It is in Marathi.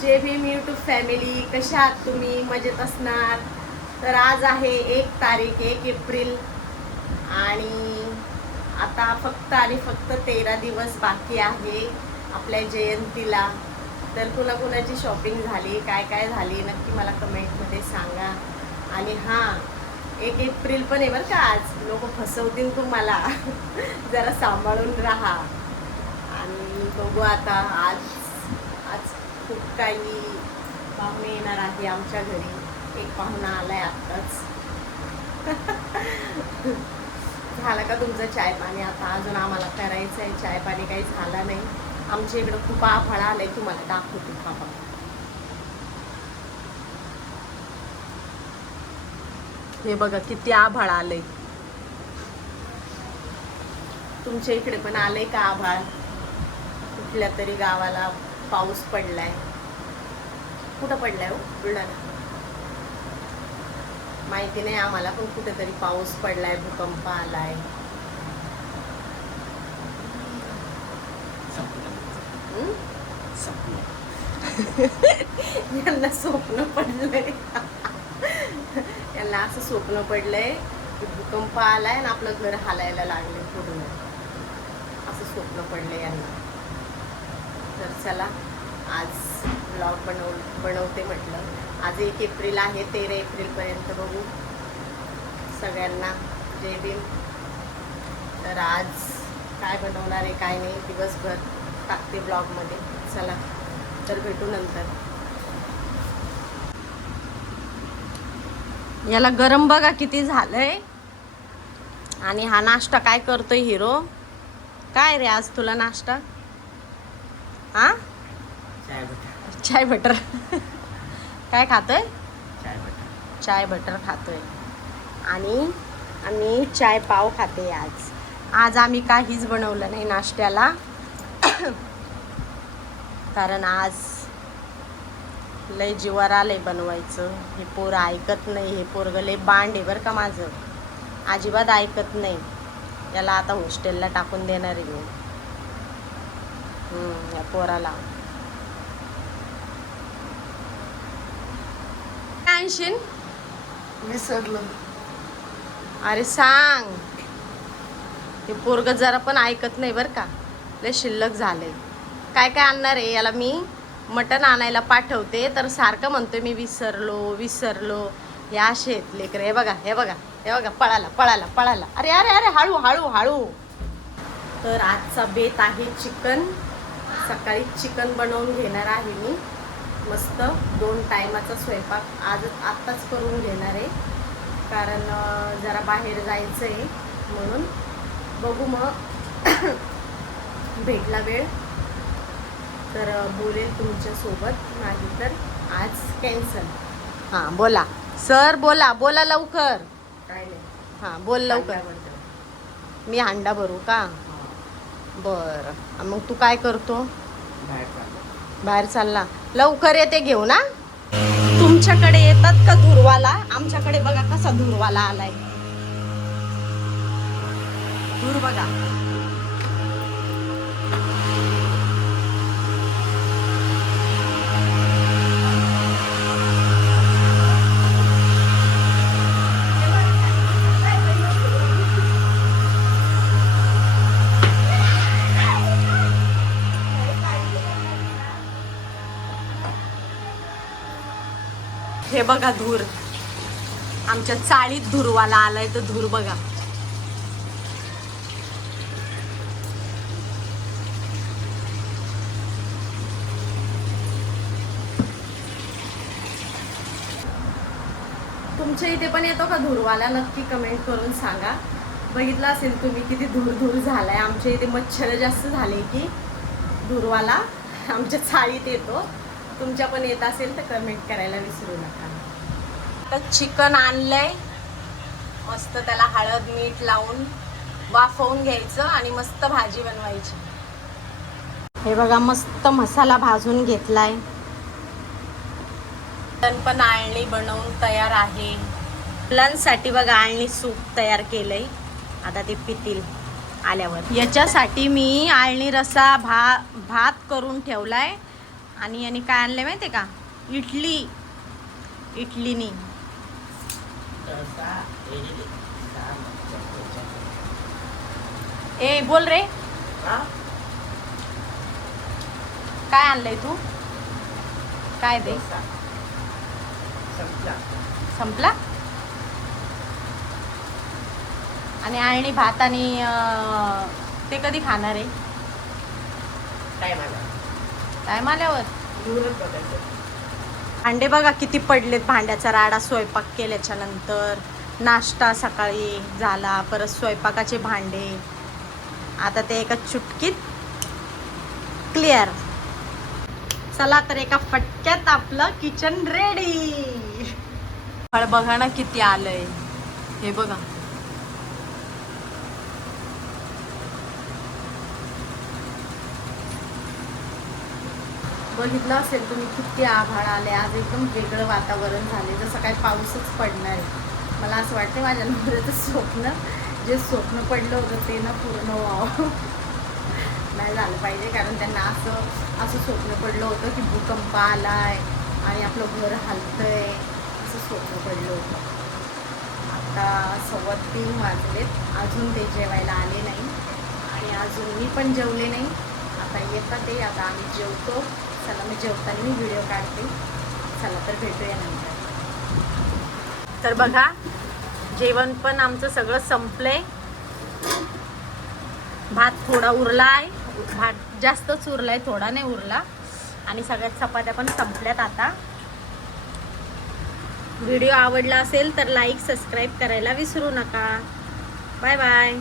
जय भीम यूट्यूब फॅमिली, कशा आहात तुम्ही? मजेत असणार. तर आज आहे 1 एप्रिल आणि आता फक्त आणि फक्त 13 दिवस बाकी आहे आपल्या जयंतीला. तर कुणाकुणाची शॉपिंग झाली, काय काय झाली नक्की मला कमेंटमध्ये सांगा. आणि हां, 1 एप्रिल पण आहे बरं का आज. लोक फसवतील तुम्हाला. जरा सांभाळून राहा. आणि बघू आता आज खूप काही पाहुणे येणार आहे आमच्या घरी. एक पाहुणा आलाय आत्ताच. झाला का तुमचं चाय पाणी? आता अजून आम्हाला करायचं आहे. चाय पाणी काही झाला नाही. आमच्या इकडं खूप आभाळ आलंय, तुम्हाला दाखवते बाबा. हे बघा किती आभाळ आलंय. तुमच्या इकडे पण आलंय का आभाळ? कुठल्या तरी गावाला पाऊस पडलाय. कुठं पडलाय हो? बुलढाणा माहिती नाही आम्हाला, पण कुठेतरी पाऊस पडलाय, भूकंप आलाय. यांना स्वप्न पडलंय. यांना असं स्वप्न पडलंय की भूकंप आलाय आणि आपलं घर हालायला लागले पूर्ण. असं स्वप्न पडलंय यांना. तर चला आज ब्लॉग बनवते म्हटलं. आज 1 एप्रिल आहे. 13 एप्रिलपर्यंत बघू. सगळ्यांना जय भीम. तर आज काय बनवणार आहे काय नाही दिवसभर टाकते ब्लॉगमध्ये. चला तर भेटू नंतर. याला गरम बघा किती झालंय. आणि हा नाश्ता काय करतोय हिरो? काय रे आज तुला नाश्ता? हा, चाय बटर. काय खातोय? चाय बटर खातोय. आणि आम्ही चाय पाव खाते आज. आज आम्ही काहीच बनवलं नाही नाश्त्याला. कारण आज लय जीवावर आलंय बनवायचं. हे पोरं ऐकत नाही. हे पोरगं लय बांड आहे बरं का माझं. अजिबात ऐकत नाही. त्याला आता हॉस्टेलला टाकून देणार आहे मी. या पोराला. आणशीन विसरलो. अरे सांग. हे पोरग जरा पण ऐकत नाही बरं का. लय शिल्लक झालंय. काय काय आणणार आहे याला? मी मटण आणायला पाठवते तर सारखं म्हणतोय मी विसरलो. हे असे आहेत लेकर. हे बघा हे बघा हे बघा, पळाला. अरे अरे अरे, हळू. तर आजचा बेत आहे चिकन. सकाळी चिकन बनवून घेणार आहे मी. मस्त 2 टायमाचा स्वयंपाक आत्ताच करून घेणार आहे. कारण जरा बाहेर जायचं आहे म्हणून. बघू मग भेटला वेळ तर बोलेल तुमच्यासोबत, नाही तर आज कॅन्सल. हां बोला सर, बोला लवकर. काय नाही. हां बोल लवकर. मी हांडा भरू का? बरं. मग तू काय करतो? बाहेर चालला. लवकर येते घेऊ ना. तुमच्याकडे येतात का धुरवाला? आमच्याकडे बघा कसा धुरवाला आलाय. धूर बघा. हे बघा धूर. आमच्या चाळीत धुरवाला आलाय. तर धूर बघा. तुमच्या इथे पण येतो का धुरवाला? नक्की कमेंट करून सांगा. बघितलं असेल तुम्ही किती धूर झालाय. आमच्या इथे मच्छर जास्त झाले की धुरवाला आमच्या चाळीत येतो. तुमच्या पण येत असेल तर कमेंट करायला विसरू नका. तर चिकन आणलंय. मस्त त्याला हळद मीठ लावून वाफवून घ्यायचं आणि मस्त भाजी बनवायची. हे बघा मस्त मसाला भाजून घेतलाय. पण आळणी बनवून तयार आहे. मुलांसाठी बघा आळणी सूप तयार केलंय. आता ते पितील आल्यावर. याच्यासाठी मी आळणी रसा भात करून ठेवलाय आणि यांनी काय आणले माहितीये का, इडली. इडलीनी ए बोल रे, काय आणलंय तू? काय दे? संपला. आणि आळणी भात आणि ते कधी खाणार आहे? टाइम आल्यावर. भांडे बघा किती पडलेत, भांड्याचा राडा. स्वयंपाक केल्याच्या नंतर नाश्ता सकाळी झाला, परत स्वयंपाकाचे भांडे. आता ते एका चुटकीत क्लिअर. चला तर एका फटक्यात आपलं किचन रेडी. फळ बघा ना किती आलंय, हे बघा. बघितलं असेल तुम्ही किती आभाळ आले. आज एकदम वेगळं वातावरण झाले, जसं काही पाऊसच पडणार आहे. मला असं वाटतं माझ्या नवऱ्याचं स्वप्न, जे स्वप्न पडलं होतं ते ना पूर्ण व्हावं. नाही झालं पाहिजे, कारण त्यांना असं स्वप्न पडलं होतं की भूकंप आलाय आणि आपलं घर हलतंय, असं स्वप्न पडलं होतं. आता 3:15 वाजलेत, अजून ते जेवायला आले नाही आणि अजून मी पण जेवले नाही. आता येतात ते, आता आम्ही जेवतो. चला, मी जेवताना मी व्हिडिओ काढते. चला तर भेटूया नंतर. तर बघा, जेवण पण आमचं सगळं संपलंय. भात थोडा उरला आहे, भात जास्तच उरलाय, थोडा नाही उरला. आणि सगळ्यात चपात्या पण संपल्यात आता. व्हिडिओ आवडला असेल तर लाईक सबस्क्राईब करायला विसरू नका. Bye bye.